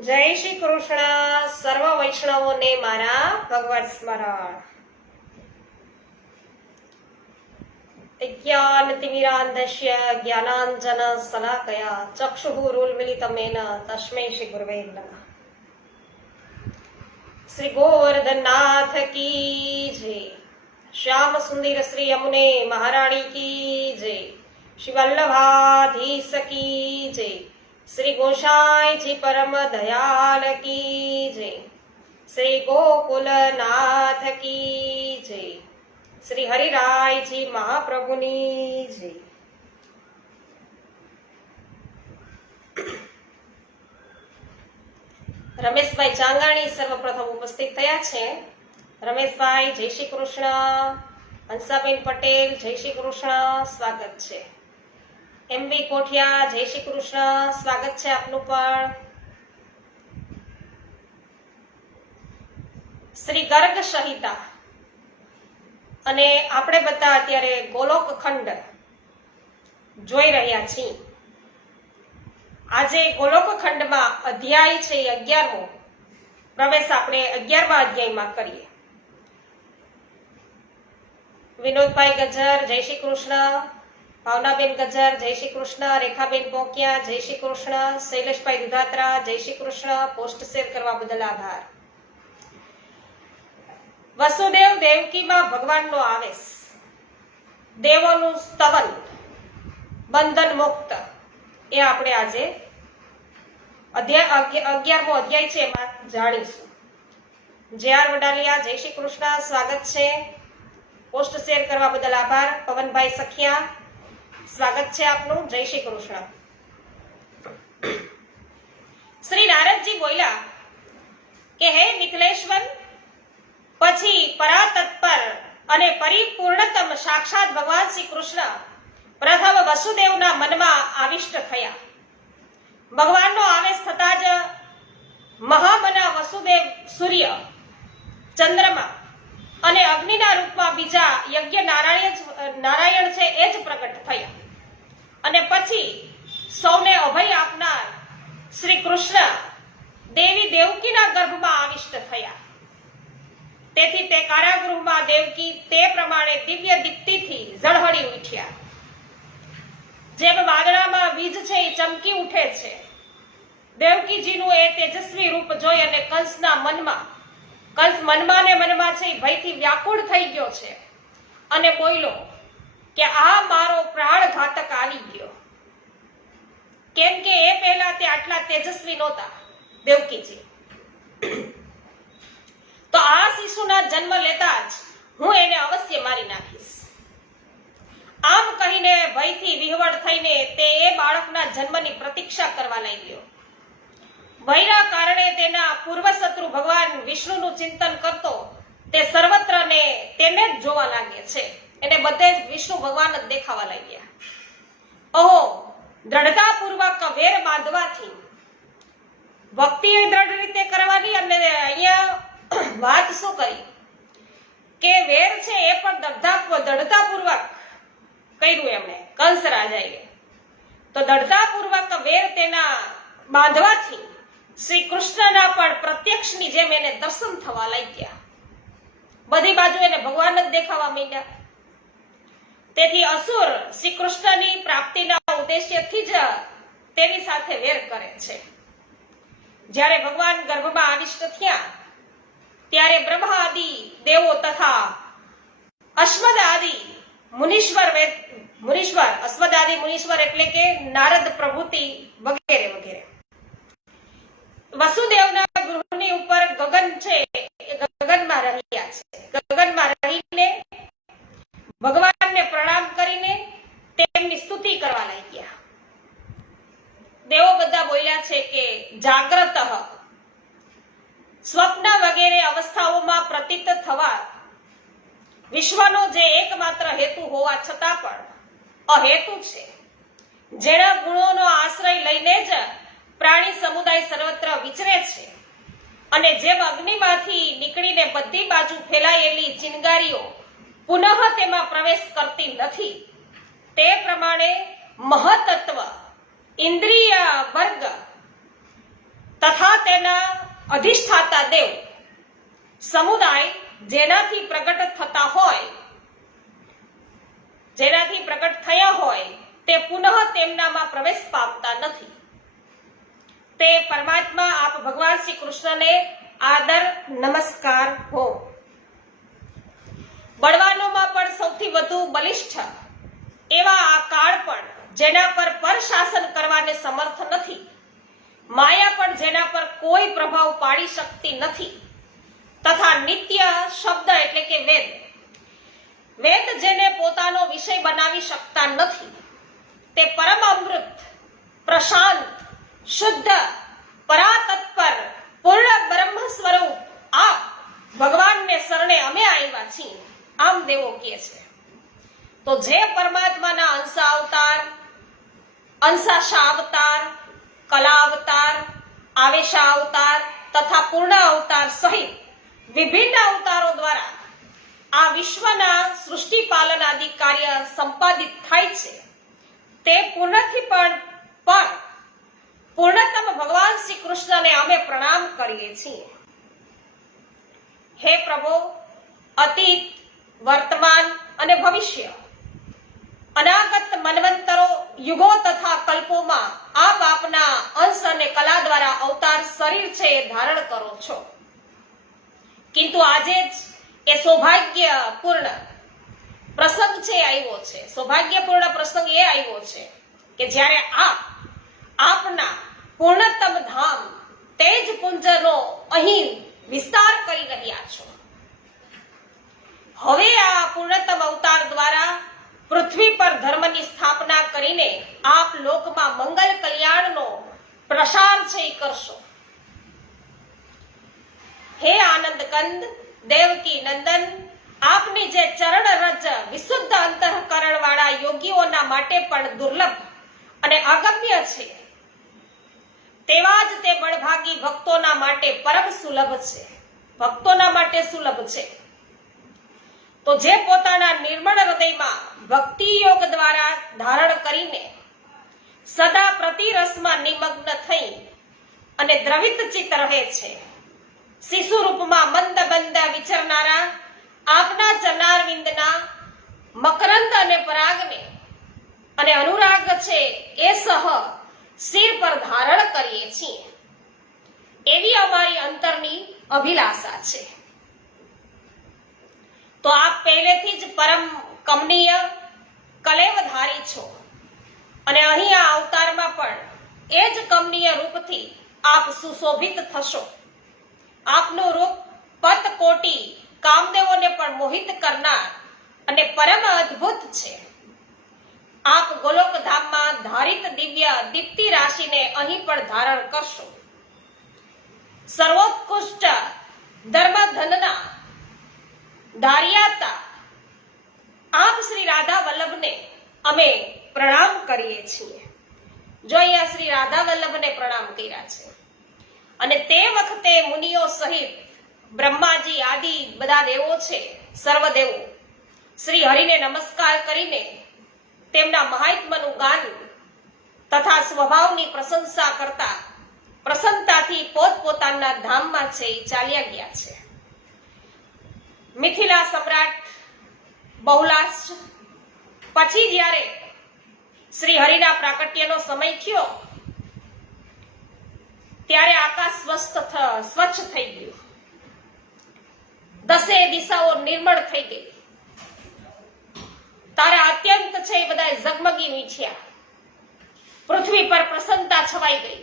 જય શ્રી કૃષ્ણ. સર્વ વૈષ્ણવોને મારા ભગવત સ્મરણ. જ્ઞાનતિમિરાન્ધસ્ય જ્ઞાનાંજન શલાકયા ચક્ષુરુન્મિલિતમેન તસ્મૈ શ્રી ગુરવે નમઃ. શ્રી ગોવર્ધનનાથ કી જય. શ્યામ સુંદર શ્રી યમુને મહારાણી કી જય. શ્રી વલ્લભાધીશ કી જય. श्री गोसाई जी परम दयाल की जय. श्री गोकुलनाथ की जय. श्री हरिराय जी महाप्रभुनी जय. रमेशभाई चांगाणी सर्वप्रथम उपस्थित थया छे. रमेशभाई जय श्री कृष्ण. हंसाबेन पटेल जय श्री कृष्ण, स्वागत छे. एमबी कोठिया जय श्री कृष्ण, स्वागत છે આપનું પણ. શ્રી ગર્ગ સંહિતા અને આપણે બધા અત્યારે ગોલોક ખંડ જોઈ રહ્યા છીએ. આજે ગોલોક ખંડમાં અધ્યાય છે 11મો. પ્રવેશ આપણે 11મા અધ્યાયમાં કરીએ. વિનોદભાઈ ગજર જય શ્રી કૃષ્ણ. ભાવનાબેન ગજર જય શ્રી કૃષ્ણ. રેખાબેન પોકિયા જય શ્રી કૃષ્ણ. શૈલેષભાઈ દુધાત્રા જય શ્રી કૃષ્ણ. પોસ્ટ શેર કરવા બદલ આભાર. વસુદેવ દેવકીમાં ભગવાનનો આવેશ, દેવોનું સ્તવન, બંધન મુક્ત, એ આપણે આજે 11મો અધ્યાય છે એમાં જાણીશું. જે.આર. વડાલિયા જય શ્રી કૃષ્ણ, સ્વાગત છે. પોસ્ટ શેર કરવા બદલ આભાર. પવનભાઈ સખિયા સ્વાગત છે આપનું. જય શ્રી કૃષ્ણ. શ્રી નારદજી બોલ્યા કે હે મિથિલેશ્વર, પછી પરાતત્પર અને પરિપૂર્ણતમ સાક્ષાત ભગવાન શ્રી કૃષ્ણ પ્રથમ વસુદેવના મનમાં આવિષ્ટ થયા. ભગવાનનો આવેશ થતા જ મહામના વસુદેવ સૂર્ય, ચંદ્રમા અને અગ્નિના રૂપમાં બીજા યજ્ઞ નારાયણ છે એ જ પ્રગટ થયા. અને પછી સૌને અભય આપનાર શ્રી કૃષ્ણ દેવી દેવકીના ગર્ભમાં આવિષ્ટ થયા. તેથી તે કારાગૃહમાં દેવકી તે પ્રમાણે દિવ્ય દીપ્તિથી ઝળહળી ઉઠ્યા. જેમ વાદળામાં વીજ છે એ ચમકી ઉઠે છે, દેવકીજીનું એ તેજસ્વી રૂપ જોઈ અને કંસ મનમાં ને મનમાં છે ભયથી વ્યાકુળ થઈ ગયો છે અને બોલ્યો કે આ મારો પ્રાણઘાતક આવી ગયો. કેમ કે એ પહેલા તે આટલા તેજસ્વી નહોતા દેવકીજી. તો આ શિશુના જન્મ લેતા જ હું એને અવશ્ય મારી નાખીશ. આમ કહીને ભયથી વિહવળ થઈને તે એ બાળકના જન્મની પ્રતીક્ષા કરવા લાગ્યો. ભયના કારણે તેના પૂર્વ શત્રુ ભગવાન વિષ્ણુનું ચિંતન કરતો તે સર્વત્ર ને તેને જ જોવા લાગે છે. એને બધે જ વિષ્ણુ ભગવાન જ દેખાવા લાગ્યા. ઓહો, દ્રઢતાપૂર્વક વેર બાંધવાથી ભક્તિ એ દ્રઢ રીતે કરવાની. અને અહીંયા વાત શું કરી કે વેર છે એ પણ દ્રઢતાપૂર્વક કર્યું એમણે કંસ રાજાએ. તો દ્રઢતાપૂર્વક વેર તેના બાંધવાથી શ્રી કૃષ્ણના પણ પ્રત્યક્ષની જેમ એને દર્શન થવા લાગ્યા. બધી બાજુ એને ભગવાન જ દેખાવા માંડ્યા. તેથી અસુર શ્રી કૃષ્ણની પ્રાપ્તિના ઉદ્દેશ્યથી જ તેની સાથે વેર કરે છે. જ્યારે ભગવાન ગર્ભમાં આવિષ્ટ થયા ત્યારે બ્રહ્મા આદિ દેવો તથા અશ્વદ આદિ મુનીશ્વર એટલે કે નારદ પ્રભૃતિ વગેરે વગેરે વસુદેવના ગૃહની ઉપર ગગન છે એ ગગનમાં રહ્યા છે. ગગનમાં રહીને ભગવાનને પ્રણામ કરીને તેમની સ્તુતિ કરવા લાગ્યા. દેવો બધા બોલ્યા છે કે જાગ્રત, સ્વપ્ન વગેરે અવસ્થાઓમાં પ્રતીત થવા વિશ્વનો જે એકમાત્ર હેતુ હોવા છતાં પણ અહેતુ છે, જેના ગુણોનો આશ્રય લઈને જ પ્રાણી સમુદાય સર્વત્ર વિચરે છે અને જેમ અગ્નિમાંથી નીકળીને બધી બાજુ ફેલાયેલી ચિનગારીઓ પુનઃ તેમાં પ્રવેશ કરતી નથી, તે પ્રમાણે મહતત્વ, ઇન્દ્રિય વર્ગ તથા તે અધિષ્ઠાતા દેવ સમુદાય જેનાથી પ્રગટ થયા હોય તે પુનઃ તેમનામાં પ્રવેશ પામતા નથી. તે પરમાત્મા આપ ભગવાન શ્રી કૃષ્ણને આદર નમસ્કાર હો. બળવાનોમાં પણ સૌથી વધુ બલિષ્ઠ એવા આ કાળ પણ જેના પર શાસન કરવાને સમર્થ નથી, માયા પણ જેના પર કોઈ પ્રભાવ પાડી શકતી નથી, તથા નિત્ય શબ્દ એટલે કે વેદ જેને પોતાનો વિષય બનાવી શકતા નથી, તે પરમ અમૃત પ્રશાંત શુદ્ધ પરાતત્પર પૂર્ણ બ્રહ્મ સ્વરૂપ આપ ભગવાનને શરણે અમે આવ્યા છીએ, આમ દેવો કહે છે. તો જે પરમાત્માના અંશાવતાર, અંશાવતાર, કલાવતાર, આવેશાવતાર તથા પૂર્ણ અવતાર સહિત વિભિન્ન અવતારો દ્વારા આ વિશ્વના સૃષ્ટિ પાલન આદિ કાર્ય સંપાદિત થાય છે, તે પૂર્ણથી પણ પૂર્ણતમ ભગવાન શ્રી કૃષ્ણને અમે પ્રણામ કરીએ છીએ. હે પ્રભુ, અતીત, વર્તમાન અને ભવિષ્ય અનાગત મન્વંતરો, યુગો તથા કલ્પોમાં આપ આપના અંશ અને કલા દ્વારા અવતાર શરીર છે એ ધારણ કરો છો. કિંતુ આજે જ એ સૌભાગ્યપૂર્ણ પ્રસંગ છે આવ્યો છે, સૌભાગ્યપૂર્ણ પ્રસંગ એ આવ્યો છે કે જ્યારે આપ આપના પૂર્ણતમ ધામ તેજ પુંજનો અહીં વિસ્તાર કરી રહ્યા છો. હવે આ પૂર્ણતમ અવતાર દ્વારા પૃથ્વી પર ધર્મની સ્થાપના કરીને આપ લોકમાં મંગલ કલ્યાણનો પ્રસાર છે એ કરશો. હે આનંદ કંદ, દેવકી નંદન, આપની જે ચરણ રજ વિશુદ્ધ અંતઃકરણ વાળા યોગીઓના માટે પણ દુર્લભ અને અગમ્ય છે, તેવા જ તે બળભાગી ભક્તોના માટે પરમ સુલભ છે, ભક્તોના માટે સુલભ છે. તો જે પોતાના નિર્મળ હૃદયમાં ભક્તિ યોગ દ્વારા ધારણ કરીને સદા પ્રતિરસમાં નિમગ્ન થઈ અને દ્રવિત ચિત્ત રહે છે, શિશુ રૂપમાં મંદ મંદ વિચરનારા આપના ચરણારવિંદના મકરંદ અને પરાગને અને અનુરાગ છે એ સહ શિર પર ધારણ કરીએ છીએ, એવી અમારી અંતરની અભિલાષા છે. તો આપ પહેલેથી જ પરમ કમનીય કલેવધારી છો અને અહીં આ અવતારમાં પણ એ જ કમનીય રૂપથી આપ સુશોભિત થશો. આપનું રૂપ પત કોટી કામદેવોને પણ મોહિત કરનાર અને પરમ અદ્ભુત છે. આપ ગોલોક ધામમાં ધારિત દિવ્ય દીપ્તિ રાશિને અહીં પણ ધારણ કરશો. સર્વોત્કૃષ્ટ ધર્મધનના ધાર્યાતા આપ શ્રી રાધા વલ્લભને અમે પ્રણામ કરીએ છીએ. જો અહીંયા શ્રી રાધા વલ્લભને પ્રણામ કર્યા છે અને તે વખતે મુનિઓ સહિત બ્રહ્માજી આદિ બધા દેવો છે, સર્વદેવો શ્રી હરિને નમસ્કાર કરીને તેમના મહાત્મ્યનું ગાન તથા સ્વભાવની પ્રશંસા કરતા પ્રસન્નતાથી પોતપોતાના ધામમાં છે એ ચાલ્યા ગયા છે. મિથિલા સમ્રાટ બહુલાશ પછી જ્યારે શ્રી હરિના પ્રાકટ્યનો સમય થયો ત્યારે આકાશ સ્વચ્છ થઈ ગયું, દસે દિશાઓ નિર્મળ થઈ ગઈ, તારા અત્યંત છે એ બધા ઝગમગી વીંછ્યા, પૃથ્વી પર પ્રસન્નતા છવાઈ ગઈ,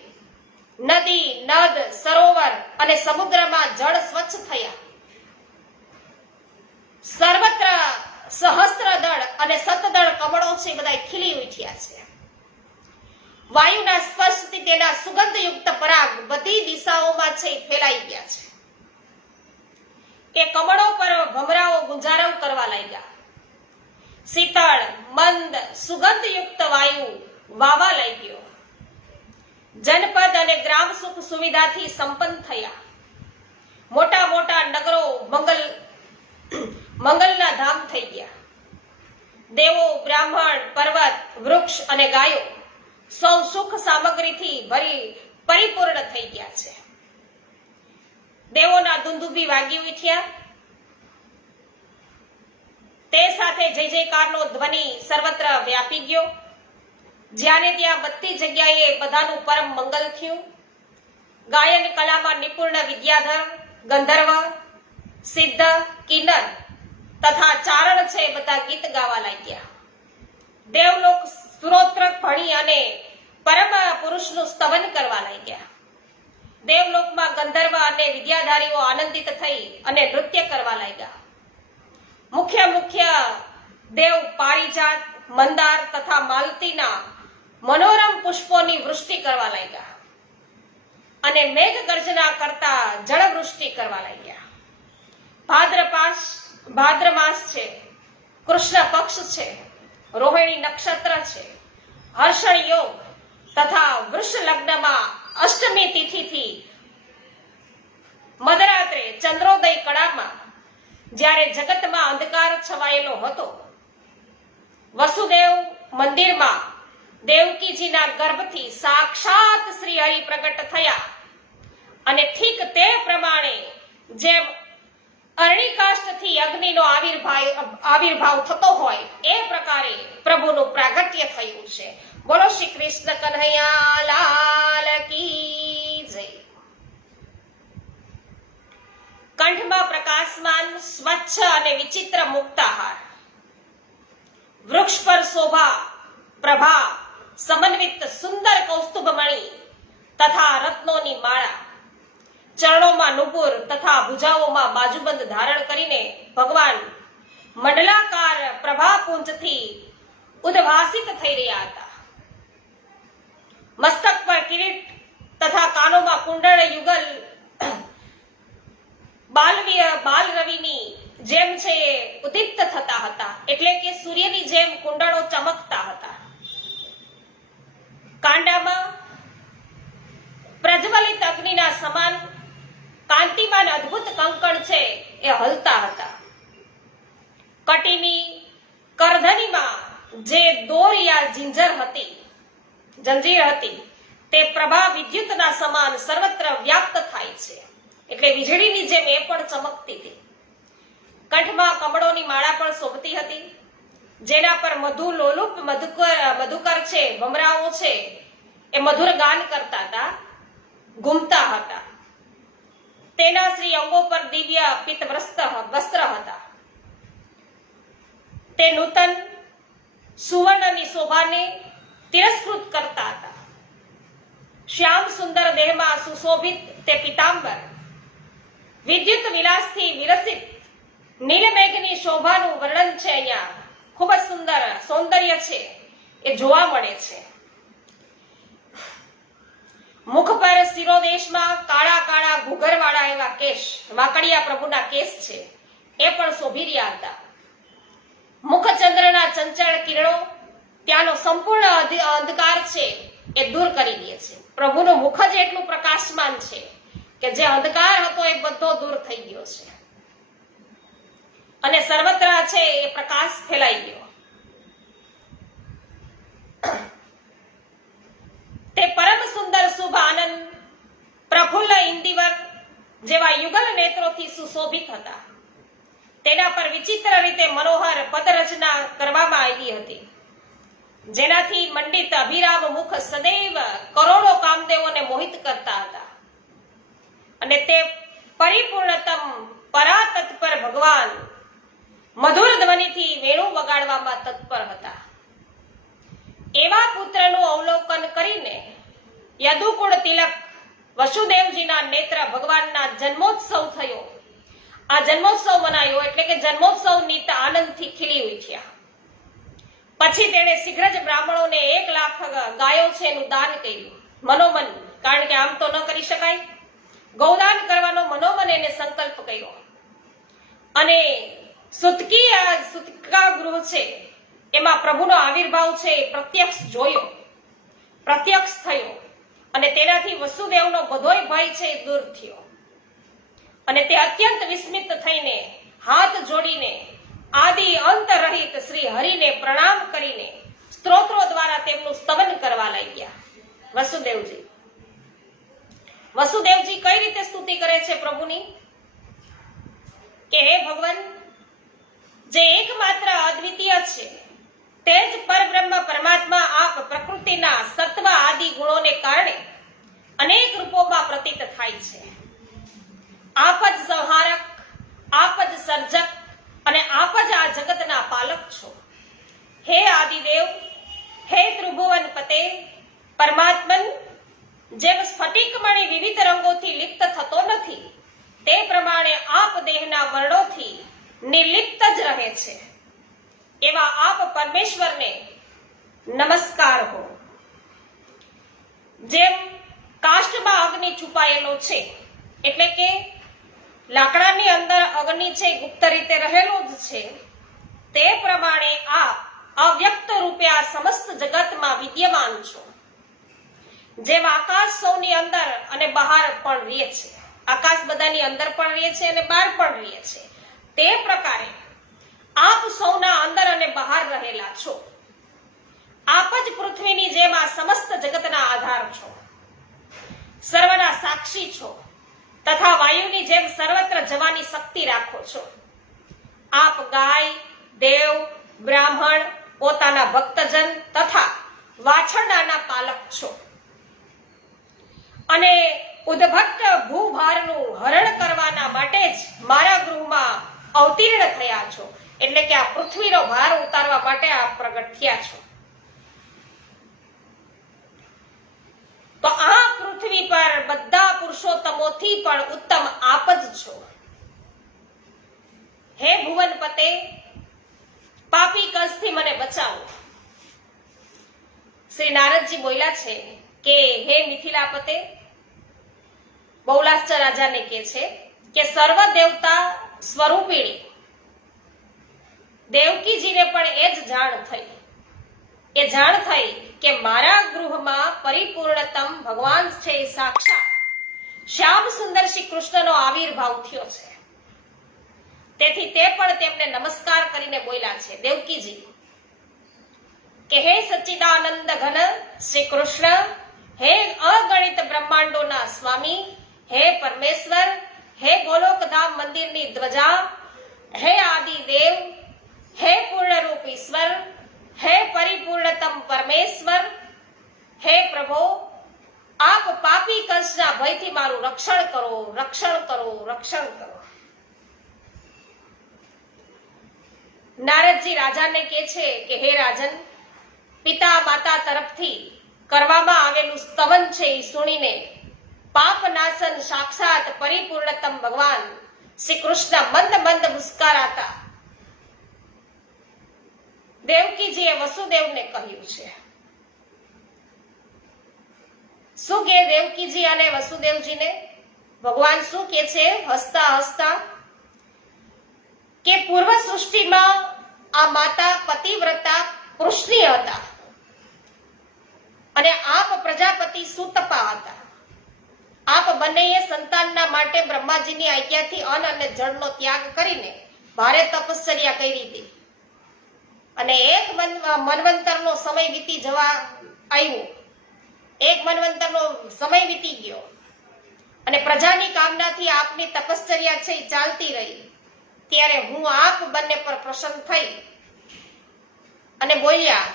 નદી, નદ, સરોવર અને સમુદ્રમાં જળ સ્વચ્છ થયા, સર્વત્ર સહસ્ત્રદળ અને શતદળ કમળો છે બધા ખીલી ઉઠ્યા છે. વાયુના સ્પર્શથી તેના સુગંધયુક્ત પરાગ બધી દિશાઓમાં છે ફેલાઈ ગયા છે. એ કમળો પર ભમરાઓ ગુંજારવ કરવા લાગ્યા, શીતળ મંદ સુગંધયુક્ત વાયુ વાવા લાગ્યો, જનપદ અને ગ્રામ સુખ સુવિધાથી સંપન્ન થયા, મોટા મોટા નગરો મંગલના ધામ થઈ ગયા, દેવો, બ્રાહ્મણ, પર્વત, વૃક્ષ અને ગાયો સૌ સુખ સામગ્રીથી પરિપૂર્ણ થઈ ગયા છે. દેવોના દુંદુભી વાગી ઉઠ્યા. તે સાથે જય જયકારનો ધ્વનિ સર્વત્ર વ્યાપી ગયો. જ્યારે ત્યાં બધી જગ્યાએ બધાનું પરમ મંગલ થયું. ગાયન કલામાં નિપુણ વિદ્યાધર, ગંધર્વ, સિદ્ધ, કિન્નર તથા ચારણ છે બધા ગીત ગાવા લાગ્યા. દેવલોક સ્તોત્ર ભણી અને પરમ પુરુષનું સ્તવન કરવા લાગ્યા. દેવલોકમાં ગંધર્વ અને વિદ્યાધારીઓ આનંદિત થઈ અને નૃત્ય કરવા લાગ્યા. મુખ્ય દેવ પારિજાત, મંદાર તથા માલતીના મનોરમ પુષ્પોની વૃષ્ટિ કરવા લાગ્યા અને મેઘ ગર્જના કરતા જળવૃષ્ટિ કરવા લાગ્યા. ભાદ્ર માસ છે, કૃષ્ણ પક્ષ છે, રોહિણી નક્ષત્ર છે, હર્ષણ યોગ તથા વૃષ લગ્નમાં અષ્ટમી તિથિથી મધરાત્રે ચંદ્રોદય કળામાં જ્યારે જગતમાં અંધકાર છવાયેલો હતો, વસુદેવ મંદિરમાં દેવકીજીના ગર્ભથી સાક્ષાત શ્રી હરિ પ્રગટ થયા અને ઠીક તે પ્રમાણે જેમ અરણિકાષ્ઠથી અગ્નિનો આવિર્ભાવ થતો હોય એ પ્રકારે પ્રભુનું પ્રાગટ્ય થયું છે. બોલો શ્રી કૃષ્ણ કન્હૈયા લાલ કી જય. કંઠમાં પ્રકાશમાન સ્વચ્છ અને વિચિત્ર મુક્તાહાર, વૃક્ષ પર શોભા પ્રભા સમન્વિત સુંદર કૌસ્તુભમણિ તથા રત્નોની માળા, ચરણોમાં નુપુર તથા ભુજાઓમાં બાજુબંધ ધારણ કરીને ભગવાન મંડલાકાર પ્રભાપુંજથી ઉદ્ભાસિત થઈ રહ્યા હતા. મસ્તક પર કિરીટ તથા કાનોમાં કુંડળ યુગલ બાલ રવિની જેમ છે ઉદીપ્ત થતા હતા, એટલે કે સૂર્યની જેમ કુંડળો ચમકતા હતા. કાંડામાં પ્રજ્વલિત અગ્નિના સમાન કાંતિમાન અદ્ભુત કંકણ છે એ હલતા હતા. કટીની કરધનીમાં જે દોર યા જંજીર હતી તે પ્રભા વિદ્યુતના સમાન સર્વત્ર વ્યાપ્ત થાય છે, એટલે વીજળીની જેમ એ પણ ચમકતી હતી. કંઠમાં કમળોની માળા પણ શોભતી હતી, જેના પર મધુલોલુપ મધુકર છે, ભમરાઓ છે એ મધુર ગાન કરતા હતા, ઘૂમતા હતા. તેના શ્રી અંગો પર દિવ્ય પિત્ત વસ્ત્ર હતા. તે નૂતન સુવર્ણની શોભાને તિરસ્કૃત કરતા હતા. શ્યામ સુંદર દેહમાં સુશોભિત તે પિતાંબર વિદ્યુત વિલાસથી વિરસિત નીલમેઘની શોભાનું વર્ણન છે. અહીંયા ખૂબ જ સુંદર સૌંદર્ય છે એ જોવા મળે છે. મુખ પર શિરોદેશમાં કાળા કાળા ઘૂઘરવાળા એવા કેશ, વાકડિયા પ્રભુના કેશ છે એ પણ શોભી રહ્યા હતા. મુખચંદ્રના ચંચળ કિરણો ત્યાંનો સંપૂર્ણ અંધકાર છે એ દૂર કરી દે છે. પ્રભુનું મુખ જ એટલું પ્રકાશમાન છે કે જે અંધકાર હતો એ બધો દૂર થઈ ગયો છે અને સર્વત્ર છે એ પ્રકાશ ફેલાઈ ગયો. તે પરમ સુંદર શુભ આનંદ પ્રફુલ્લ ઇન્દિવર જેવા યુગલ નેત્રોથી સુશોભિત હતા. તેના પર વિચિત્ર રીતે મનોહર પદરચના કરવામાં આવી હતી, જેનાથી મંડિત અભિરામ મુખ સદૈવ કરોડો કામદેવોને મોહિત કરતા હતા અને તે પરિપૂર્ણતમ પરાતત્પર ભગવાન મધુર ધ્વનિથી વેણુ વગાડવામાં તત્પર હતા. એવા પુત્રનું અવલોકન કરીને યદુકુળ તિલક વસુદેવજીના નેત્ર ભગવાનના જન્મોત્સવ થયો. આ જન્મોત્સવ મનાયો એટલે કે જન્મોત્સવની આનંદથી ખીલી ઉઠ્યા. પછી તેણે શીઘ્ર જ બ્રાહ્મણોને 1 લાખ ગાયો છે એનું દાન કર્યું મનોમન, કારણ કે આમ તો ન કરી શકાય. ગૌદાન કરવાનો મનોમન એને સંકલ્પ કર્યો અને સુતકા ગૃહ છે એમાં પ્રભુનો આવિર્ભાવ છે એ પ્રત્યક્ષ જોયો, પ્રત્યક્ષ થયો અને તેનાથી વસુદેવનો બધોય ભય છે એ દૂર થયો અને તે અત્યંત વિસ્મિત થઈને હાથ જોડીને આદિ અંત રહિત શ્રી હરિને પ્રણામ કરીને સ્ત્રોત્રો દ્વારા તેમનું સ્તવન કરવા લાગ્યા. વસુદેવજી વસુદેવજી કઈ રીતે સ્તુતિ કરે છે પ્રભુની કે હે ભગવાન, જે એકમાત્ર અદ્વિતીય છે તે જ પરબ્રહ્મ પરમાત્મા આપ પ્રકૃતિના સત્વ આદિ ગુણોને કારણે અનેક રૂપોમાં પ્રતીત થાય છે. આપ જ સંહારક, આપ જ સર્જક અને આપ જ આ જગતના પાલક છો. હે આદિદેવ, હે ત્રિભુવન પતે, પરમાત્મન, જેમ સ્ફટિકમણી વિવિધ રંગોથી લિપ્ત થતો નથી તે પ્રમાણે આપ દેહના વર્ણોથી નિર્લિપ્ત જ રહે છે. એવા આપ પરમેશ્વરને નમસ્કાર હો. જેમ કાષ્ટમાં અગ્નિ છુપાયેલો છે, એટલે કે લાકડાની અંદર અગ્નિ છે ગુપ્ત રીતે રહેલો જ છે, તે પ્રમાણે આપ અવ્યક્ત રૂપે આ સમસ્ત જગતમાં વિદ્યમાન છો. જેમ આકાશ સૌની અંદર અને બહાર પણ રહે છે, આકાશ બધાની અંદર પણ રહે છે અને બહાર પણ રહે છે, તે પ્રકારે આપ સૌના અંદર અને બહાર રહેલા છો. આપ જ પૃથ્વીની જેમ આ સમસ્ત જગતના આધાર છો, સર્વના સાક્ષી છો તથા વાયુની જેમ સર્વત્ર જવાની શક્તિ રાખો છો. આપ ગાય, દેવ, બ્રાહ્મણ, પોતાના ભક્તજન તથા વાછરડાના પાલક છો અને ઉદ્ભટ્ટ ભૂભારનું હરણ કરવાના માટે જ મારા ગૃહમાં અવતીર્ણ થયા છો. એટલે કે આ પૃથ્વીનો ભાર ઉતારવા માટે આપ પ્રગટ થયા છો. તો આ પૃથ્વી પર બધા પુરુષોત્તમોથી પણ ઉત્તમ આપ જ છો. હે ભુવન પતે, પાપી કંસથી મને બચાવો. શ્રી નારદજી બોલ્યા છે કે હે મિથિલાપતે, બહુલાશ્ચર રાજાને કહે છે કે સર્વ દેવતા સ્વરૂપિણી દેવકીજીને પણ એ જ જાણ થઈ, એ જાણ થઈ કે મારા ગૃહમાં પરિપૂર્ણતમ ભગવાન છે, સાક્ષાત શ્યામ સુંદર શ્રી કૃષ્ણનો આવિર્ભાવ થયો છે. તેથી તે પણ તેમને નમસ્કાર કરીને બોલ્યા છે દેવકીજી કે હે સચ્ચિદાનંદ ઘન શ્રી કૃષ્ણ, હે અગણિત બ્રહ્માંડોના સ્વામી, હે પરમેશ્વર, હે ગોલોકધામ મંદિરની ધ્વજા, હે આદિદેવ, હે પૂર્ણરૂપ ઈશ્વર, હે પરિપૂર્ણતમ પરમેશ્વર, હે પ્રભો, આપ પાપી કંસના ભયથી મારું રક્ષણ કરો, રક્ષણ કરો, રક્ષણ કરો. નારદજી રાજાને કહે છે કે હે રાજન, પિતા માતા તરફથી કરવામાં આવેલું સ્તવન છે એ સુણીને પાપનાશન સાક્ષાત પરિપૂર્ણતમ ભગવાન શ્રી કૃષ્ણ મંદ મંદ મુસ્કરાતા દેવકીજીએ વસુદેવને કહ્યું છે. શું કે દેવકીજી અને વસુદેવજીને ભગવાન શું કે છે હસતા હસતા કે પૂર્વ સૃષ્ટિમાં આ માતા પતિવ્રતા કૃષ્ણી હતા અને આપ પ્રજાપતિ સુતપા હતા. આપ બંનેએ સંતાનના માટે બ્રહ્માજીની આજ્ઞાથી અન્ન અને જળનો ત્યાગ કરીને ભારે તપશ્ચર્યા કરી હતી અને એક મન્વંતરનો સમય વીતી જવા આવ્યો, એક મન્વંતરનો સમય વીતી ગયો અને પ્રજાની કામનાથી આપની તપશ્ચર્યા છે એ ચાલતી રહી. ત્યારે હું આપ બંને પર પ્રસન્ન થઈ અને બોલ્યા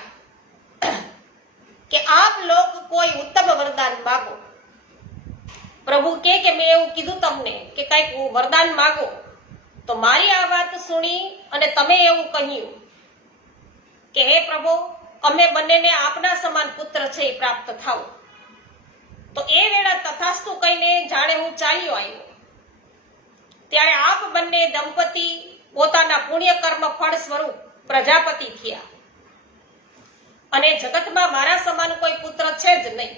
કે આપ લોક કોઈ ઉત્તમ વરદાન માગો. પ્રભુ કે મેં એવું કીધું તમને કે કઈક વરદાન માગો, તો મારી આ વાત સુણી અને તમે એવું કહ્યું કે હે પ્રભુ, અમે બંનેને આપના સમાન પુત્ર છે એ પ્રાપ્ત થાવ. તો એ વેળા તથાસ્તુ કહીને જાણે હું ચાલ્યો આવ્યો. ત્યારે આપ બંને દંપતી પોતાના પુણ્ય કર્મ ફળ સ્વરૂપ પ્રજાપતિ થયા અને જગતમાં મારા સમાન કોઈ પુત્ર છે જ નહીં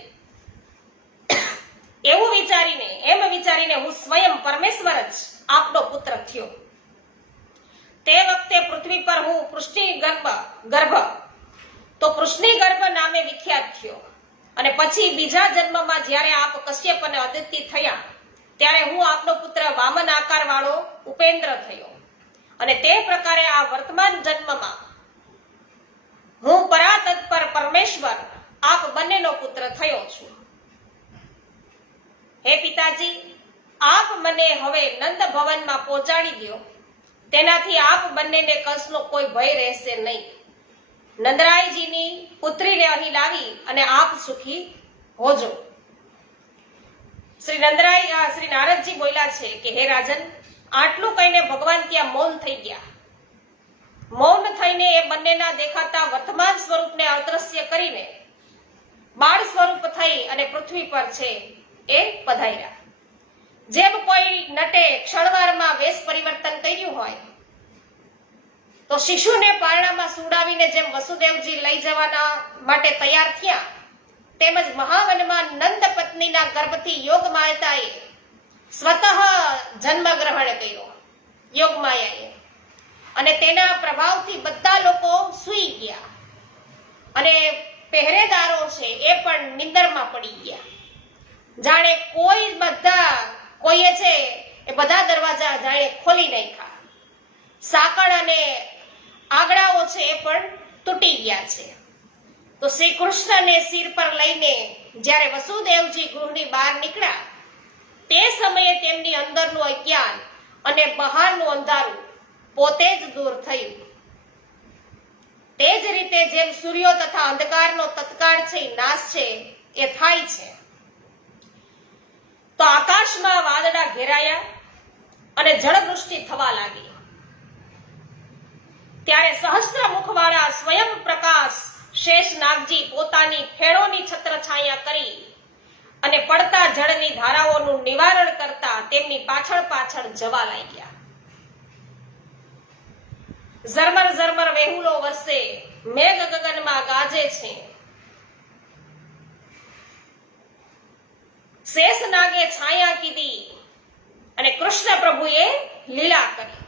એવું વિચારીને હું સ્વયં પરમેશ્વર જ આપનો પુત્ર થયો. તે વખતે પૃથ્વી પર હું પૃષ્ટિ ગર્ભ નામે વિખ્યાત થયો અને પછી બીજા જન્મમાં જ્યારે આપ કશ્યપ અને અદિતિ થયા ત્યારે હું આપનો પુત્ર વામન આકાર વાળો ઉપેન્દ્ર થયો અને તે પ્રકારે આ વર્તમાન જન્મમાં હું પરાતત્પર પરમેશ્વર આપ બંનેનો પુત્ર થયો છું. હે પિતાજી, આપ મને હવે નંદ ભવનમાં પહોંચાડી દો, તેનાથી આપ બંનેને કંસનો કોઈ ભય રહેશે નહીં. નંદરાયજીની પુત્રીને અહીં લાવી અને આપ સુખી હોજો. શ્રી નારદજી બોલ્યા છે કે હે રાજન, આટલું કહીને ભગવાન ત્યાં મૌન થઈ ગયા. મૌન થઈને એ બંનેના દેખાતા વર્તમાન સ્વરૂપને અદ્રશ્ય કરીને બાળ સ્વરૂપ થઈ અને પૃથ્વી પર છે એ પધાર્યા. જેમ કોઈ નટે ક્ષણવારમાં વેશ પરિવર્તન કર્યું હોય તો શિશુને પારણામાં સુડાવીને જેમ વસુદેવજી લઈ જવાના માટે તૈયાર થયા, તેમજ મહાવનમાં નંદ પત્નીના ગર્ભથી યોગ માતાએ સ્વતઃ જન્મ ગ્રહણ કર્યો યોગ માયાએ, અને તેના પ્રભાવથી બધા લોકો સૂઈ ગયા અને પહેરેદારો છે એ પણ નિંદરમાં પડી ગયા. જાણે કોઈએ છે એ બધા દરવાજા જાણે ખોલી નાખ્યા. સાંકળ અને આગડાઓ છે એ પણ તૂટી ગયા છે. તો શ્રી કૃષ્ણને સિર પર લઈને જ્યારે વસુદેવજી ગૃહની બહાર નીકળ્યા, તે સમયે તેમની અંદરનું અજ્ઞાન અને બહારનું અંધારું પોતે જ દૂર થયું. તે જ રીતે જેમ સૂર્યો તથા અંધકારનો તત્કાળ છે નાશ છે એ થાય છે, તો આકાશમાં વાદળા ઘેરાયા અને જળવૃષ્ટિ થવા લાગી. ત્યારે સહસ્ત્ર મુખવાળા સ્વયં પ્રકાશ શેષ નાગજી પોતાની ફેણોની છત્રછાયા કરી અને પડતા જળની ધારાઓનું નિવારણ કરતા તેમની પાછળ પાછળ જવા લાગ્યા. ઝરમર ઝરમર વેહુલો વરસે, મેઘ ગગનમાં ગાજે છે. શેષ નાગે છાયા કીધી અને કૃષ્ણ પ્રભુએ લીલા કરી.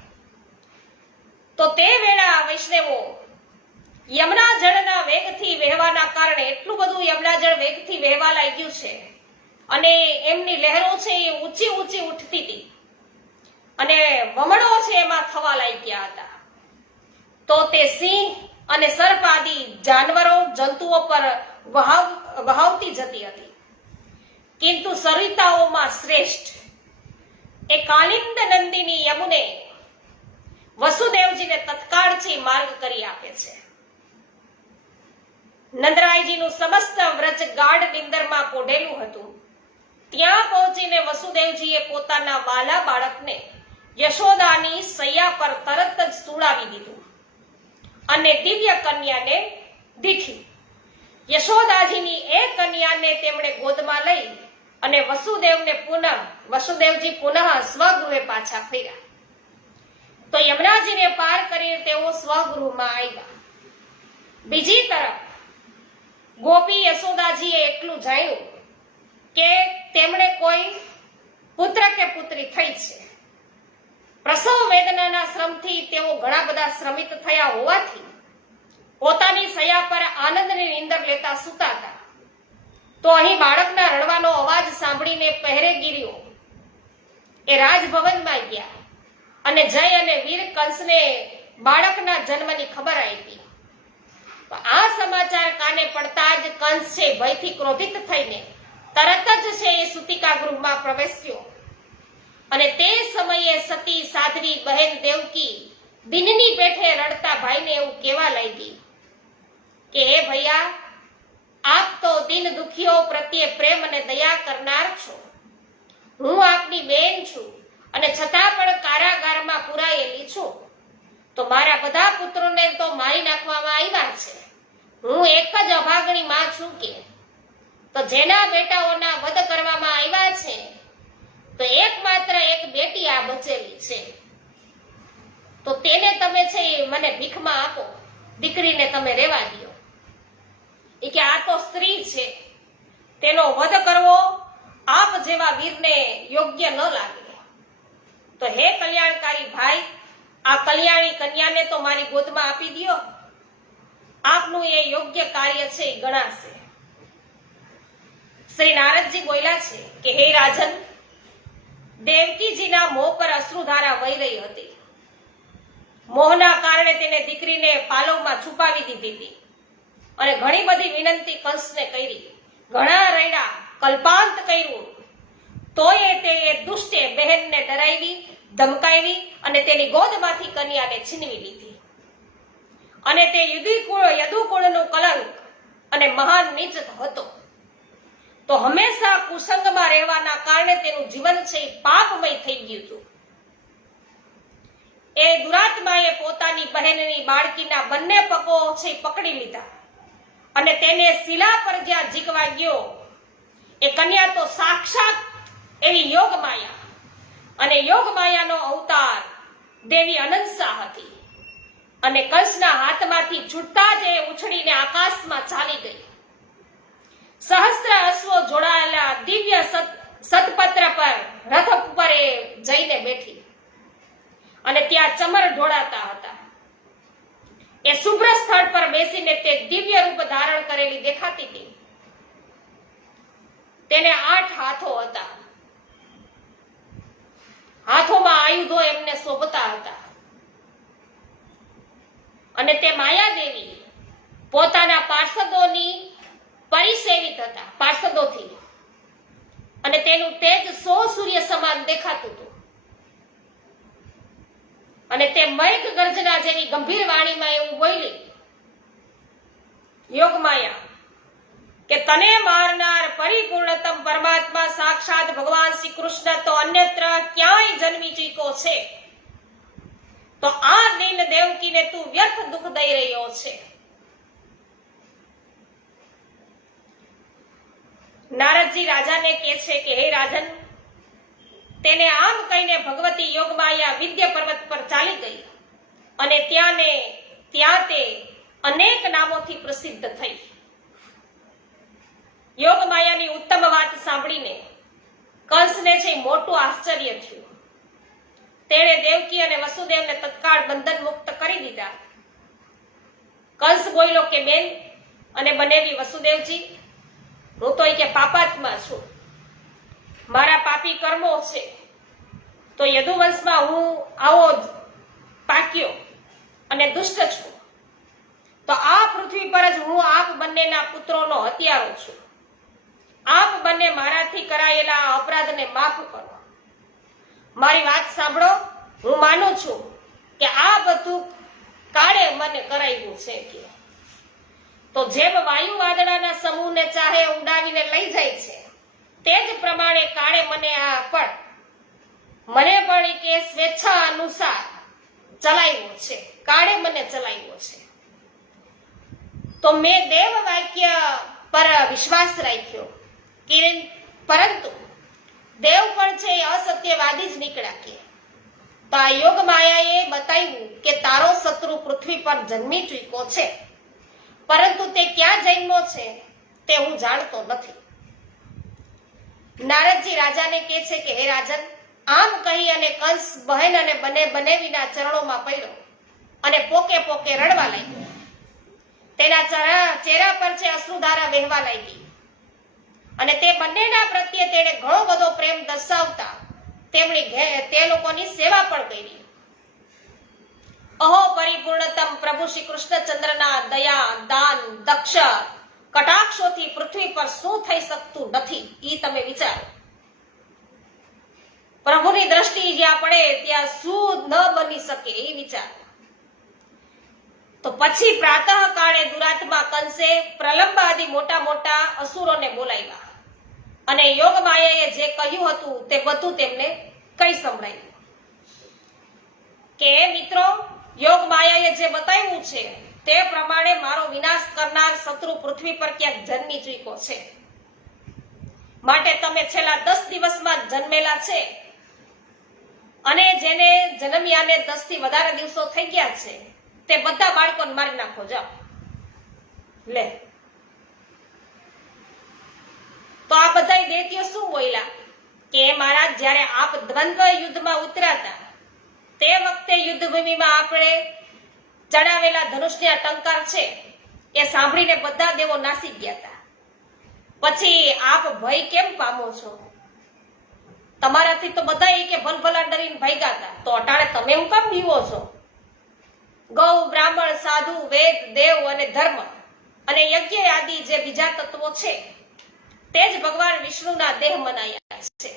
તો તે વેળા વૈષ્ણવો યમુના જળના વેગથી વહેવાના કારણે એટલું બધું યમુના જળ વેગથી વહેવા લાગ્યું છે અને એમની લહેરો છે એ ઊંચી ઊંચી ઉઠતી હતી અને વમળો છે એમાં થવા લાગ્યા હતા. તો તે સિંહ અને સર્પ આદિ જાનવરો જંતુઓ પર વહાવતી જતી હતી. કિંતુ સરિતાઓમાં શ્રેષ્ઠ એ કાલિંદ નંદિની યમુને વસુદેવજીને તત્કાળથી માર્ગ કરી આપે છે. નંદરાયજીનું સમસ્ત વ્રજ ગાઢ નિંદરમાં પોઢેલું હતું. ત્યાં પહોંચીને વસુદેવજીએ પોતાના વાલા બાળકને યશોદાની સૈયા પર તરત જ સુડાવી દીધું અને દિવ્ય કન્યાને દીઠી. યશોદાજીની એ કન્યાને તેમણે ગોદમાં લઈ અને વસુદેવજી પુનઃ સ્વગૃહે પાછા ફર્યા. તો યમુનાજીને પાર કરી તેઓ સ્વગૃહમાં આવ્યા. બીજી તરફ ગોપી યશોદાજીએ એટલું જાણ્યું કે તેમણે કોઈ પુત્ર કે પુત્રી થઈ છે. પ્રસવ વેદનાના શ્રમથી તેઓ ઘણા બધા શ્રમિત થયા હોવાથી પોતાની સૈયા પર આનંદની નીંદર લેતા સૂતા હતા. તો અહીં બાળકના રડવાનો અવાજ સાંભળીને પહેરેગીરીઓ એ રાજભવનમાં ગયા અને જય અને વીર કંસને બાળકના જન્મની ખબર આપી. આ સમાચાર કાને પડતા જ કંસ છે ભયથી ક્રોધિત થઈને તરત જ છે એ સૂતિકા ગૃહમાં પ્રવેશ્યો અને તે સમયે સતી સાધ્વી બહેન દેવકી દિનની પેઠે રડતા ભાઈને એવું કહેવા લાગી કે હે ભૈયા, આપ તો દિન દુખીઓ પ્રત્યે પ્રેમ અને દયા કરનાર છો. હું આપની બેન છું અને છતાં પણ કારાગારમાં પુરાયેલી છું. તો મારા બધા પુત્રોને તો મારી નાખવામાં આવ્યા છે. હું એક જ અભાગણી માં છું કે તો જેના બેટાઓના વધ કરવામાં આવ્યા છે તો એકમાત્ર એક બેટી આ બચેલી છે. તો તેને તમે છે મને ભીખમાં આપો, દીકરીને તમે રહેવા દો. એ કે આ તો સ્ત્રી છે, તેનો વધ કરવો આપ જેવા વીરને યોગ્ય ન લાગે. તો હે કલ્યાણકારી ભાઈ, આ કલ્યાણી કન્યાને તો મારી ગોદમાં આપી દો. આપનું એ યોગ્ય કાર્ય છે એ ગણાશે. શ્રી નારદજી બોલ્યા છે કે હે રાજન, દેવકીજીના મોં પર અશ્રુધારા વહી રહી હતી. મોહના કારણે તેને દીકરીને પાલવમાં છુપાવી દીધી હતી અને ઘણી બધી વિનંતી કંસને કરી, ઘણા રડ્યા, કલ્પાંત કર્યું, તોય તે દુષ્ટે બહેનને ડરાવી, ધમકાવી અને તેની ગોદમાંથી કન્યાને છીનવી લીધી. અને તે યદુકુળનું કલંક અને મહાન નીચ હતો. તો હંમેશા કુસંગમાં રહેવાના કારણે તેનું જીવન છે એ પાપમય થઈ ગયું હતું. એ દુરાત્માએ પોતાની બહેનની બાળકીના બંને પગો છે પકડી લીધા અને તેને શિલા પર જ્યાં ઝીકવા ગયો, એ કન્યા તો સાક્ષાત એવી યોગમાયા, અને યોગમાયાનો અવતાર દેવી અનંસા હતી. અને કંસના હાથમાંથી છૂટતા જ એ ઉછળીને આકાશમાં ચાલી ગઈ. સહસ્ત્ર અશ્વો જોડાયેલા દિવ્ય સતપત્ર પર રથ ઉપર એ જઈને બેઠી અને ત્યાં ચમર ઢોળાતા હતા. એ શુભ્ર સ્થળ પર બેસીને તે દિવ્ય રૂપ ધારણ કરેલી દેખાતી હતી. તેને 8 હાથો હતા. હાથોમાં આયુધો એમને શોભતા હતા. અને તે માયાદેવી પોતાના પાર્ષદોની પરિસેવિત હતા, પાર્ષદોથી. અને તેનું તેજ 100 સૂર્ય સમાન દેખાતું હતું. અને તે મૈક ગર્જના જેવી ગંભીર વાણીમાં એવું બોલી, યોગમાયા, કે તને મારનાર પરિપૂર્ણતમ પરમાત્મા સાક્ષાત ભગવાન શ્રી કૃષ્ણ તો અન્યત્ર ક્યાંય જન્મી ચૂક્યો છે. તો આ દિન દેવકીને તું વ્યર્થ દુઃખ દઈ રહ્યો છે. નારદજી રાજાને કહે છે કે હે રાજન, તેને આમ કહીને ભગવતી યોગમાયા વિદ્ય પર્વત પર ચાલી ગઈ અને ત્યાં તે અનેક નામોથી પ્રસિદ્ધ થઈ. યોગમાયાની ઉત્તમ વાત સાંભળીને કંસને છે મોટું આશ્ચર્ય થયું. તેણે દેવકી અને વસુદેવને તત્કાળ બંધન મુક્ત કરી દીધા. કંસ બોલ્યો કે બેન અને બનેવી વસુદેવજી, હું તો કે પાપાત્મા છું, મારા પાપી કર્મો છે, તો યદુવંશમાં હું આવો જ પાક્યો અને દુષ્ટ છું. તો આ પૃથ્વી પર જ હું આપ બંનેના પુત્રોનો હત્યારો છું. આપ બંને મારાથી કરાયેલા અપરાધને માફ કરો. મારી વાત સાંભળો. હું માનું છું કે આ બધું કાળે મને કરાવ્યું છે. કે તો જેમ વાયુ વાદળાના સમૂહને ચાહે ઉડાવીને લઈ જાય છે, તે જ પ્રમાણે કાળે મને પણ કે સ્વેચ્છા અનુસાર ચલાવ્યો છે. કાળે મને ચલાવ્યો છે. તો મેં દેવ વાક્ય પર વિશ્વાસ રાખ્યો, પરંતુ દેવ પણ છે એ અસત્યવાદી જ નીકળ્યા. કે તો આ યોગ માયાએ બતાવ્યું કે તારો શત્રુ પૃથ્વી પર જન્મી ચૂક્યો છે, પરંતુ તે ક્યાં જન્મ્યો છે તે હું જાણતો નથી. નારદજી રાજાને કહે છે કે હે રાજન, આમ કહી અને કંસ બહેન અને બનેવીના ચરણોમાં પડ્યો અને પોકે પોકે રડવા લાગ્યો. તેના ચહેરા પર છે અશ્રુધારા વહેવા લાગી અને તે બંનેના પ્રત્યે તેણે ઘણો બધો પ્રેમ દર્શાવતા તે લોકોની સેવા પણ કરી. અહો પરિપૂર્ણતમ પ્રભુ શ્રી કૃષ્ણચંદ્રના દયા, દાન, દક્ષ કટાક્ષોથી પૃથ્વી પર શું થઈ શકતું નથી, ઈ તમે વિચારો. પ્રભુની દ્રષ્ટિ જ્યાં પડે ત્યાં શું ન બની શકે એ વિચારો. તો પછી પ્રાતઃ કાળે દુરાત્મા કંસે પ્રલંબ આદિ મોટા મોટા અસુરોને બોલાવ્યા અને યોગ માયાએ જે કહ્યું હતું તે બધું તેમને કહી સંભળાવ્યું. કે મિત્રો, યોગ માયાએ જે બતાવ્યું છે તે પ્રમાણે મારો વિનાશ કરનાર શત્રુ પૃથ્વી પર ક્યાંક જન્મી ચૂક્યો છે. માટે તમે છેલ્લા 10 દિવસમાં જન્મેલા છે અને જેને જન્મ્યાને 10 થી વધારે દિવસો થઈ ગયા છે તે બધા બાળકોને મારી નાખો. જાઓ લે. તો આ બધા દૈત્યો શું બોલ્યા કે મહારાજ, જ્યારે આપ દ્વંદ્વ યુદ્ધમાં ઉતરાતા તે વખતે યુદ્ધભૂમિમાં આપણે ચડાવેલા ધનુષના ટંકાર છે એ સાંભળીને બધા દેવો નાસી ગયા હતા. પછી આપ ભય કેમ પામો છો? તમારાથી તો બધા કે ભલભલા ડરીને ભાગ્યા હતા, તો અટાણે તમે હું કેમ બીવો છો? ગૌ, બ્રાહ્મણ, સાધુ, વેદ, દેવ અને ધર્મ અને યજ્ઞ આદિ જે બીજા તત્વો છે તે જ ભગવાન વિષ્ણુના દેહ મનાયા છે.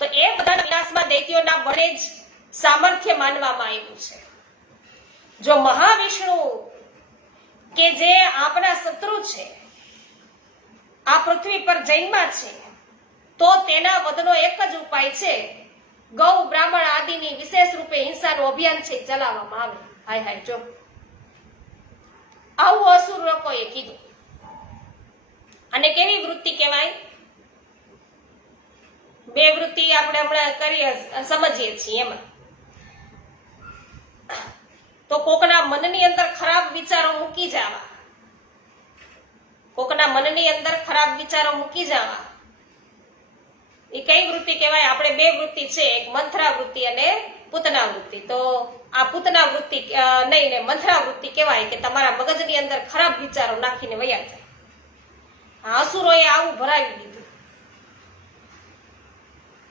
તો એ બધા વિનાશમાં દૈત્યોના બળે જ સામર્થ્ય માનવામાં આવ્યું છે. જો મહાવિષ્ણુ કે જે આપણા શત્રુ છે, આ પૃથ્વી પર જન્મ્યા છે, તો તેના વધનો એક જ ઉપાય છે, ગૌ બ્રાહ્મણ આદિની વિશેષ રૂપે હિંસાનું અભિયાન છે ચલાવવામાં આવે. હાય હાય, જો આવું અસુર લોકોએ કીધું. અને કેવી વૃત્તિ કહેવાય? બે વૃત્તિ આપણે હમણાં કરીએ સમજીએ છીએ. એમાં તો કોકના મનની અંદર ખરાબ વિચારો મૂકી જવા, કોકના મનની અંદર ખરાબ વિચારો મૂકી જવા, એ કઈ વૃત્તિ કહેવાય? આપણે બે વૃત્તિ છે, એક મંથરા વૃત્તિ અને પૂતના વૃત્તિ. તો આ પૂતના વૃત્તિ નહીં ને મંથરા વૃત્તિ કહેવાય કે તમારા મગજની અંદર ખરાબ વિચારો નાખીને વયા જાય. આ અસુરોએ આવું ભરાવી દીધું.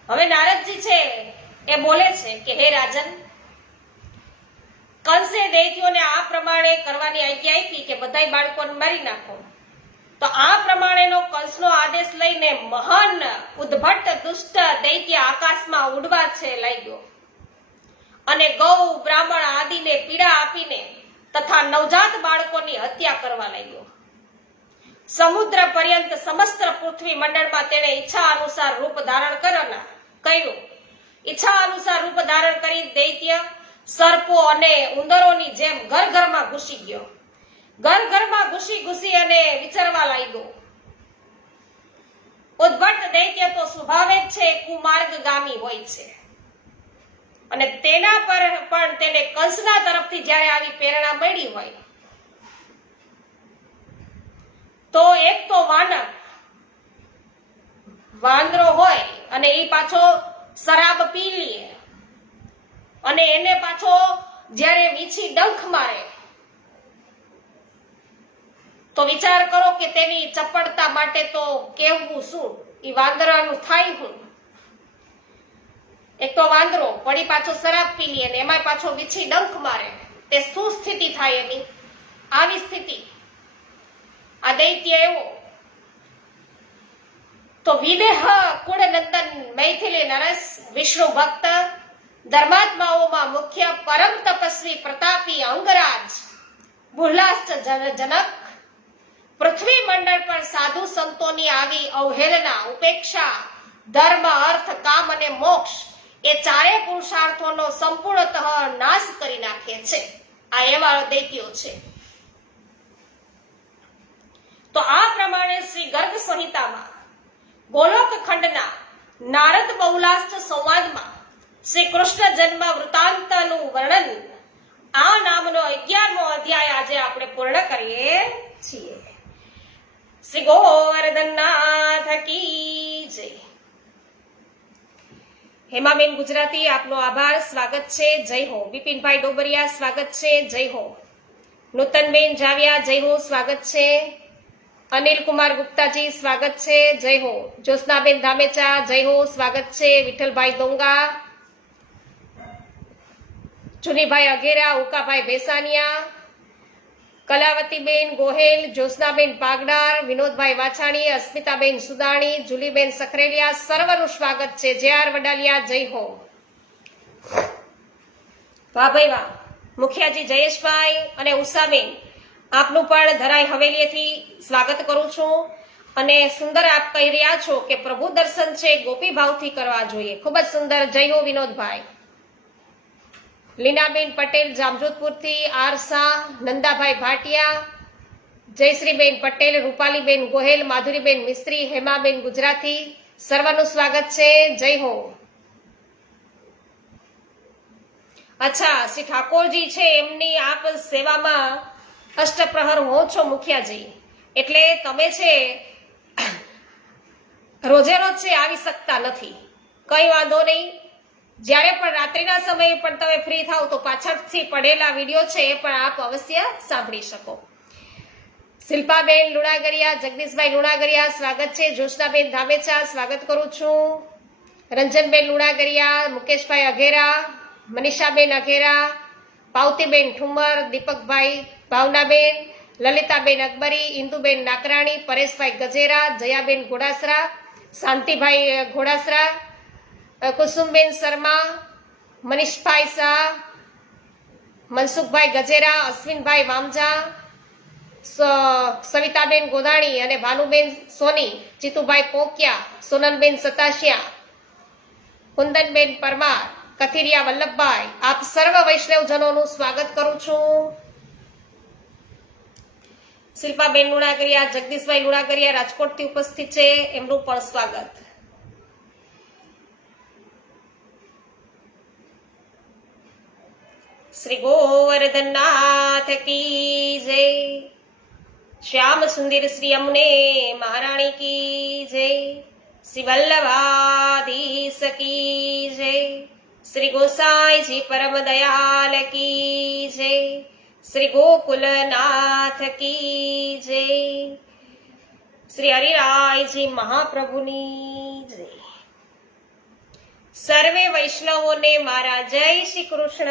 હવે નારદજી છે એ બોલે છે કે હે રાજન, કંસે દૈત્યોને આ પ્રમાણે કરવાની આજ્ઞા આપી કે બધાય બાળકોને મારી નાખો. તો આ પ્રમાણેનો કંસનો આદેશ લઈને મહાન ઉદ્ભટ દુષ્ટ દૈત્ય આકાશમાં ઉડવા છે લાગ્યો અને ગૌ બ્રાહ્મણ આદિને પીડા આપીને તથા નવજાત બાળકોની હત્યા કરવા લાગ્યો. સમુદ્ર પર્યંત સમસ્ત પૃથ્વી મંડળમાં તેણે ઈચ્છા અનુસાર રૂપ ધારણ કર્યું. ઈચ્છા અનુસાર રૂપ ધારણ કરી દૈત્ય સર્પો અને ઉંદરોની જેમ ઘર ઘરમાં ઘૂસી ગયો. ઘર ઘરમાં ઘૂસી અને વિચરવા લાગ્યો. ઉદ્ભટ દૈત્ય તો સ્વભાવે જ છે કુમાર્ગગામી હોય છે, અને તેના પર પણ તેને કંસના તરફથી જ્યારે આવી પ્રેરણા મળી હોય તો એક તો વાંદરો હોય અને એ પાછો શરાબ પી લે અને એને પાછો જ્યારે વીછી ડંખ મારે તો વિચાર કરો કે તેની ચપળતા માટે તો કેવું શું, એ વાંદરાનું થાય શું? એક તો વાંદરો વળી પાછો શરાબ પી લે અને એમાં પાછો વીછી ડંખ મારે, તે શું સ્થિતિ થાય એની? આવી સ્થિતિ આ દૈત્ય એવો. તો વિદેહ કુળનંદન મૈથિલી નરસ વિષ્ણુ ભક્ત ધર્માત્માઓમાં મુખ્ય પરમ તપસ્વી પ્રતાપી અંગરાજ બુહલાસ્ટ જનક પૃથ્વી મંડળ પર સાધુ સંતોની આવી અવહેલના, ઉપેક્ષા, ધર્મ, અર્થ, કામ અને મોક્ષ એ ચારે પુરુષાર્થોનો સંપૂર્ણતઃ નાશ કરી નાખે છે. આ એવા દૈત્યો છે. તો આ પ્રમાણે શ્રી ગર્ગ સંહિતામાં ગોલોક ખંડના નારદ બહુલાસ્ટ સંવાદમાં શ્રી કૃષ્ણ જન્મ વૃતાંતનું વર્ણન આ નામનો 11મો અધ્યાય આજે આપણે પૂર્ણ કરીએ છીએ. શ્રી ગોવર્ધનનાથ કી જય. હેમાબેન ગુજરાતી આપનો આભાર, સ્વાગત છે, જય હો. બિપિનભાઈ ડોબરિયા સ્વાગત છે, જય હો. નૂતનબેન જાવિયા જય હો, સ્વાગત છે. અનિલ કુમાર ગુપ્તાજી સ્વાગત છે, જય હો. જ્યોત્સનાબેન ધામેચા જય હો, સ્વાગત છે. વિઠ્ઠલભાઈ દોંગા, ચુનીભાઈ અઘેરા, ઉકાભાઈ ભેસાનિયા, કલાવતીબેન ગોહેલ, જ્યોત્સનાબેન પાગડાર, વિનોદભાઈ વાછાણી, અસ્મિતાબેન સુદાણી, જુલીબેન સખરેલિયા, સર્વનું સ્વાગત છે. જે.આર. વડાલિયા જય હો. વાહ ભાઈ વાહ. મુખિયાજી જયેશભાઈ અને ઉષાબેન આપનું પણ ધરાઈ હવેલીએથી સ્વાગત કરું છું. અને સુંદર આપ કહી રહ્યા છો કે પ્રભુ દર્શન છે ગોપી ભાવથી કરવા જોઈએ. ખૂબ જ સુંદર, જય હો વિનોદભાઈ. લીનાબેન પટેલ જામજોધપુરથી, આરસા, નંદાભાઈ ભાટિયા, જયશ્રીબેન પટેલ, રૂપાલીબેન ગોહેલ, માધુરીબેન મિસ્ત્રી, હેમાબેન ગુજરાતી, સર્વનું સ્વાગત છે, જય હો. અચ્છા, શ્રી ઠાકોરજી છે એમની આપ સેવામાં અષ્ટપ્રહર હો છો મુખિયાજી, એટલે તમે છે રોજે રોજ છે આવી શકતા નથી. કઈ વાંધો નહીં, જ્યારે પણ રાત્રિના સમયે પણ તમે ફ્રી થાવ તો પાછળથી પડેલા વિડીયો છે એ પણ આપ અવશ્ય સાંભળી શકો. શિલ્પાબેન લુણાગરિયા, જગદીશભાઈ લુણાગરિયા સ્વાગત છે. જોશનાબેન ધામેચા સ્વાગત કરું છું. રંજનબેન લુણાગરિયા, મુકેશભાઈ અઘેરા, મનીષાબેન અઘેરા, પાવતીબેન ઠુમર, દીપકભાઈ, ભાવનાબેન, લલિતાબેન અકબરી, ઇન્દુબેન નાકરાણી, પરેશભાઈ ગજેરા, જયાબેન ઘોડાસરા, શાંતિભાઈ ઘોડાસરા, કુસુમબેન શર્મા, મનીષભાઈ શાહ, મનસુખભાઈ ગજેરા, અશ્વિનભાઈ વામજા, સવિતાબેન ગોદાણી અને ભાનુબેન સોની, જીતુભાઈ પોકિયા, સોનલબેન સતાશિયા, કુંદનબેન પરમાર, કથિરિયા વલ્લભભાઈ, આપ સર્વ વૈષ્ણવજનોનું સ્વાગત કરું છું. શિલ્પાબેન લુણાગરિયા, જગદીશભાઈ લુણાગરિયા રાજકોટથી ઉપસ્થિત છે, એમનું પણ સ્વાગત. શ્રી ગોવર્ધનનાથ કી જય. શ્યામ સુંદર શ્રી અમને મહારાણી કી જય. શ્રી વલ્લભાધીશ કી જય. શ્રી ગોસાઈજી પરમ દયાલ કી જય. શ્રી ગોકુલનાથ કી જય. શ્રી હરિરાયજી મહાપ્રભુની જય. સર્વે વૈષ્ણવોને મારા જય શ્રી કૃષ્ણ.